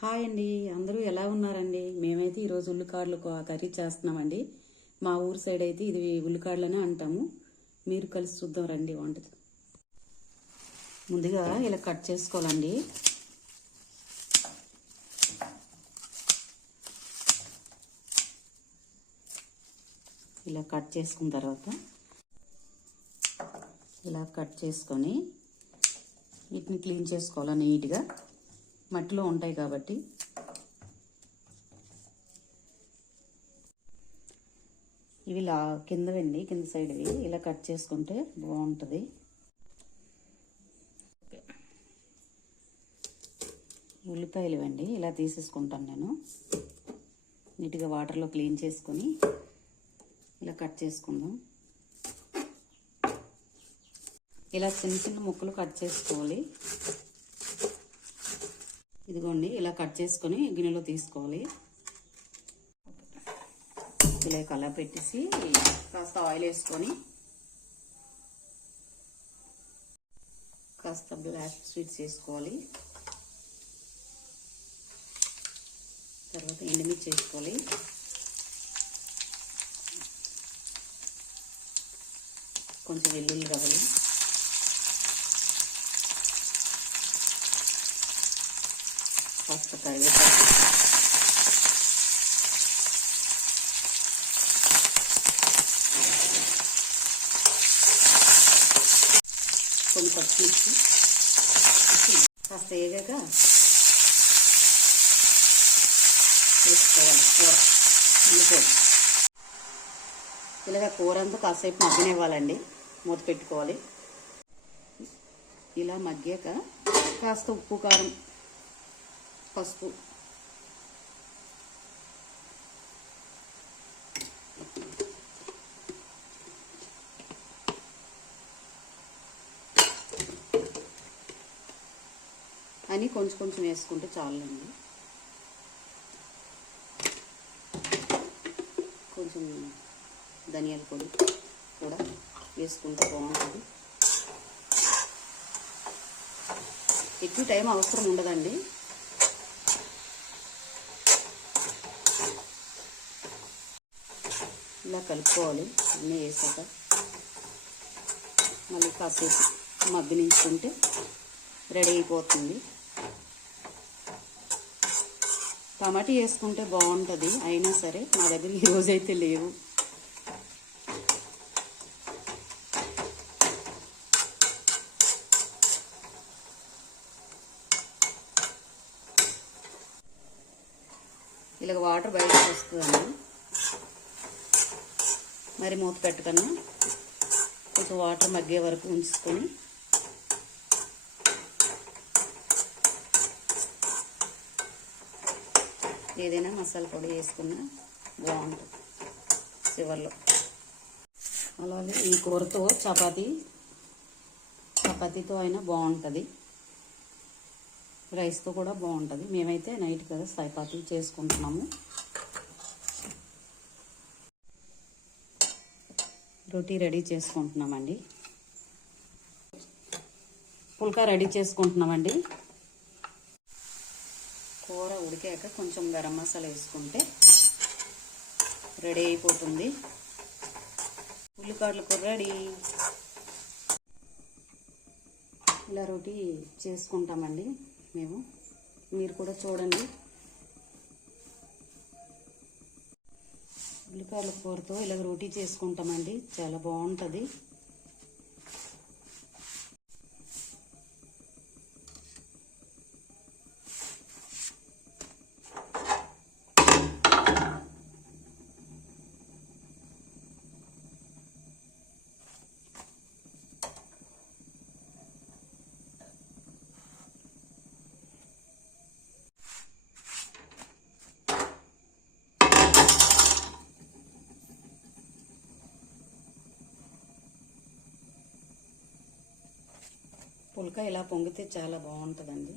Hi అండి అందరూ ఎలా ఉన్నారండి? మేమైతే ఈరోజు ఉల్లికాడలు కర్రీ చేస్తున్నామండి. మా ఊరు సైడ్ అయితే ఇది ఉల్లికాడలనే అంటాము. మీరు కలిసి చూద్దాం రండి వంట ముందుగా ఇలా కట్ చేసుకోవాలండి. ఇలా కట్ చేసుకున్న తర్వాత ఇలా కట్ చేసుకొని వీటిని క్లీన్ చేసుకోవాలి నీట్గా? మట్టిలో ఉంటాయి కాబట్టి. ఇవి లా కిందవండి కింద సైడ్వి. ఇలా కట్ చేసుకుంటే బాగుంటుంది. ఉల్లిపాయలు ఇవ్వండి ఇలా తీసేసుకుంటాను నేను. నీట్గా వాటర్లో క్లీన్ చేసుకొని ఇలా కట్ చేసుకుందాం. ఇలా చిన్న చిన్న ముక్కలు కట్ చేసుకోవాలి. ఇదిగోండి ఇలా కట్ చేసుకొని గిన్నెలో తీసుకోవాలి. ఇలా కలర్ పెట్టేసి కాస్త ఆయిల్ వేసుకొని కాస్త బ్లాక్ స్వీట్స్ వేసుకోవాలి. తర్వాత ఎండుమిర్చి వేసుకోవాలి. కొంచెం వెల్లుల్లి రవ్వలు. కాస్త కరివేపాకు కొన్ని పచ్చిమిర్చి కాస్త వేగాక వేసుకోవాలి కూర ఉల్లిపోయి ఇలాగ కూర అంతా కాసేపు మగ్గనివ్వాలండి. మూత పెట్టుకోవాలి. ఇలా మగ్గాక కాస్త ఉప్పు కారం పసుపు. అని కొంచెం కొంచెం వేసుకుంటే చాలండి. కొంచెం ధనియాల పొడి కూడా వేసుకుంటే బాగుంటుంది. ఎక్కువ టైం అవసరం ఉండదండి. ఇలా కలుపుకోవాలి. అన్నీ వేసాక మళ్ళీ కాసేపు మగ్గనించుకుంటే రెడీ అయిపోతుంది. టమాటా వేసుకుంటే బాగుంటుంది. అయినా సరే నా దగ్గర ఈరోజు అయితే లేవు. ఇలాగ వాటర్ బయటకు వస్తుందండి మరి మూత పెట్టుకున్నా. కొంచెం వాటర్ మగ్గే వరకు ఉంచుకొని. ఏదైనా మసాలా పొడి వేసుకున్నా బాగుంటుంది చివర్లో. అలాగే ఈ కూరతో చపాతీ. చపాతీతో అయినా బాగుంటుంది. రైస్తో కూడా బాగుంటుంది. మేమైతే నైట్ కదా చపాతీ చేసుకుంటున్నాము. రోటీ రెడీ చేసుకుంటున్నామండి. పుల్కా రెడీ చేసుకుంటున్నామండి. కూర ఉడికాక కొంచెం గరం మసాలా వేసుకుంటే రెడీ అయిపోతుంది. ఉల్లిపాయల కూర రెడీ. ఇలా రోటీ చేసుకుంటామండి మేము. మీరు కూడా చూడండి. ఉల్లిపాయల కూరతో ఇలా రోటీ చేసుకుంటామండి. చాలా బాగుంటుంది. పుల్క ఇలా పొంగితే చాలా బాగుంటుందండి.